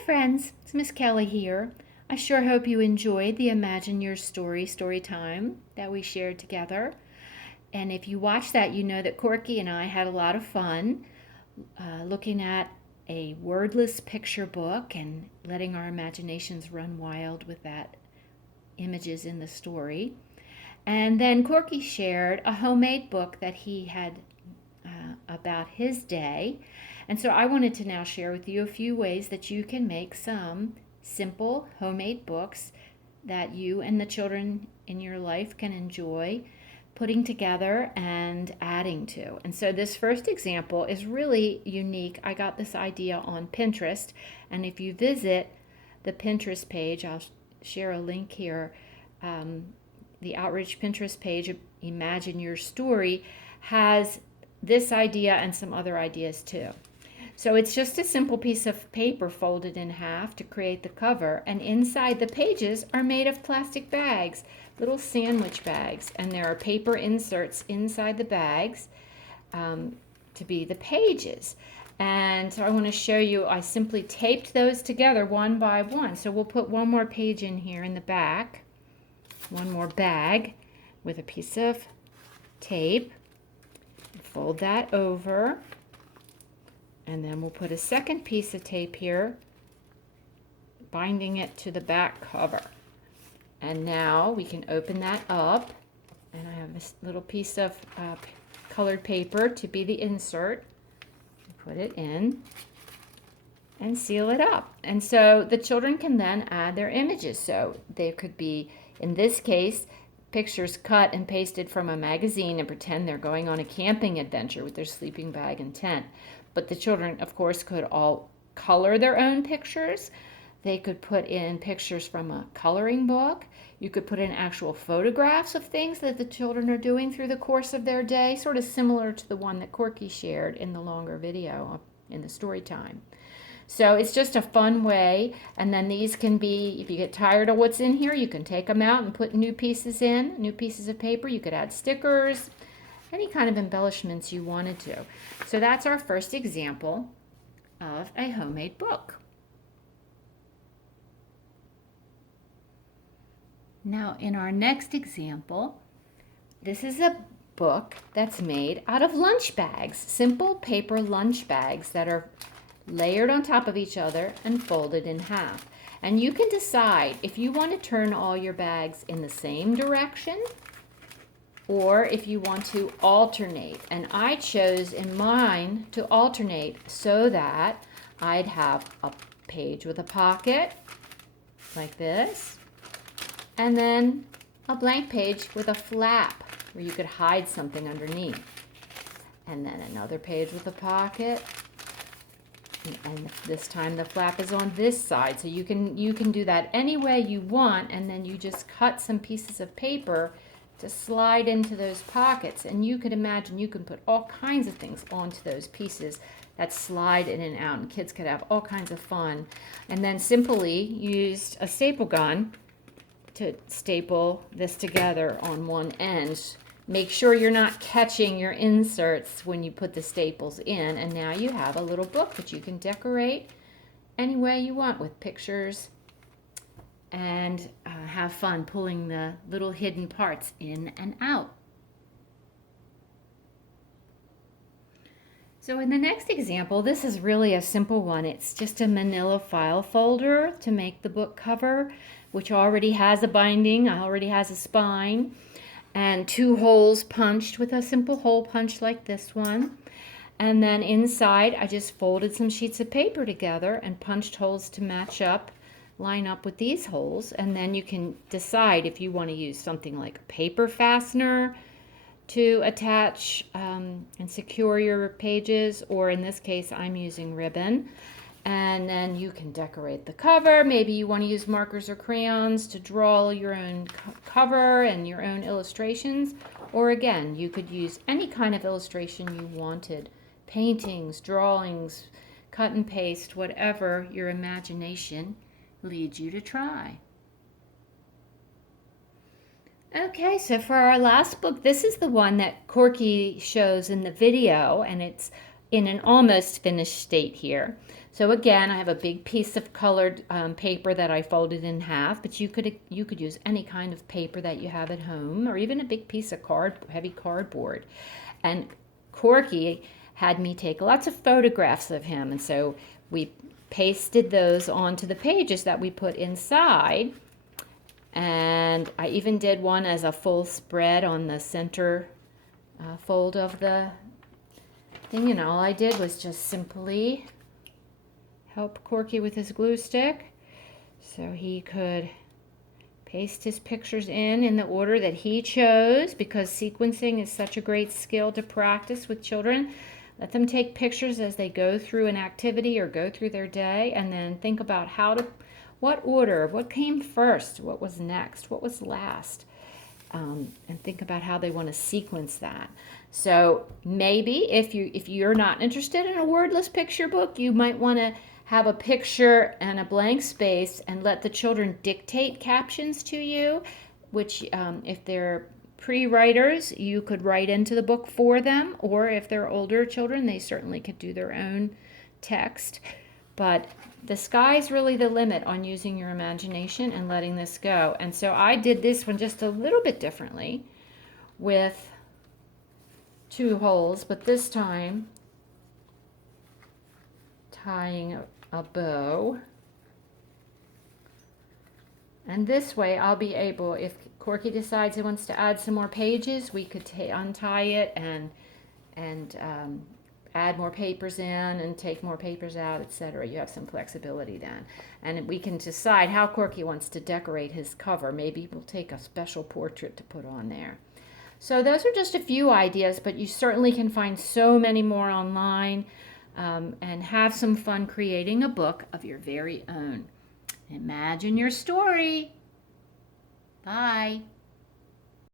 Hi friends, it's Miss Kelly here. I sure hope you enjoyed the Imagine Your story time that we shared together. And if you watched that, you know that Corky and I had a lot of fun looking at a wordless picture book and letting our imaginations run wild with that images in the story. And then Corky shared a homemade book that he had about his day. And so I wanted to now share with you a few ways that you can make some simple homemade books that you and the children in your life can enjoy putting together and adding to. And so this first example is really unique. I got this idea on Pinterest, and if you visit the Pinterest page, I'll share a link here. The Outreach Pinterest page, Imagine Your Story, has this idea and some other ideas too. So it's just a simple piece of paper folded in half to create the cover, and inside the pages are made of plastic bags, little sandwich bags, and there are paper inserts inside the bags to be the pages. And so I want to show you, I simply taped those together one by one. So we'll put one more page in here in the back, one more bag with a piece of tape. Fold that over, and then we'll put a second piece of tape here, binding it to the back cover. And now we can open that up, and I have this little piece of colored paper to be the insert. Put it in and seal it up. And so the children can then add their images. So they could be, in this case, pictures cut and pasted from a magazine and pretend they're going on a camping adventure with their sleeping bag and tent. But the children, of course, could all color their own pictures. They could put in pictures from a coloring book. You could put in actual photographs of things that the children are doing through the course of their day, sort of similar to the one that Corky shared in the longer video in the story time. So it's just a fun way, and then these can be, if you get tired of what's in here, you can take them out and put new pieces in, new pieces of paper. You could add stickers, any kind of embellishments you wanted to. So that's our first example of a homemade book. Now in our next example, this is a book that's made out of lunch bags, simple paper lunch bags that are layered on top of each other and folded in half. And you can decide if you want to turn all your bags in the same direction or if you want to alternate. And I chose in mine to alternate so that I'd have a page with a pocket like this, and then a blank page with a flap where you could hide something underneath, and then another page with a pocket. And this time the flap is on this side, so you can do that any way you want, and then you just cut some pieces of paper to slide into those pockets, and you could imagine you can put all kinds of things onto those pieces that slide in and out, and kids could have all kinds of fun. And then simply used a staple gun to staple this together on one end. Make sure you're not catching your inserts when you put the staples in, and now you have a little book that you can decorate any way you want with pictures and have fun pulling the little hidden parts in and out. So in the next example, this is really a simple one. It's just a manila file folder to make the book cover, which already has a binding, already has a spine, and two holes punched with a simple hole punch like this one. And then inside I just folded some sheets of paper together and punched holes to match up, line up with these holes. And then you can decide if you want to use something like a paper fastener to attach and secure your pages, or in this case I'm using ribbon. And then you can decorate the cover. Maybe you want to use markers or crayons to draw your own cover and your own illustrations. Or again, you could use any kind of illustration you wanted. Paintings, drawings, cut and paste, whatever your imagination leads you to try. Okay, so for our last book, this is the one that Corky shows in the video, and it's in an almost finished state here. So again, I have a big piece of colored paper that I folded in half, but you could use any kind of paper that you have at home, or even a big piece of heavy cardboard. And Corky had me take lots of photographs of him, and so we pasted those onto the pages that we put inside. And I even did one as a full spread on the center fold of the thing, and all I did was just simply help Corky with his glue stick so he could paste his pictures in the order that he chose, because sequencing is such a great skill to practice with children. Let them take pictures as they go through an activity or go through their day, and then think about what order, what came first, what was next, what was last, and think about how they want to sequence that. So maybe if you're not interested in a wordless picture book, you might want to have a picture and a blank space and let the children dictate captions to you, which if they're pre-writers, you could write into the book for them, or if they're older children, they certainly could do their own text. But the sky's really the limit on using your imagination and letting this go. And so I did this one just a little bit differently with 2 holes, but this time tying a bow. And this way I'll be able, if Corky decides he wants to add some more pages, we could untie it and add more papers in and take more papers out, etc. You have some flexibility then. And we can decide how Corky wants to decorate his cover. Maybe we'll take a special portrait to put on there. So those are just a few ideas, but you certainly can find so many more online, and have some fun creating a book of your very own. Imagine your story. Bye.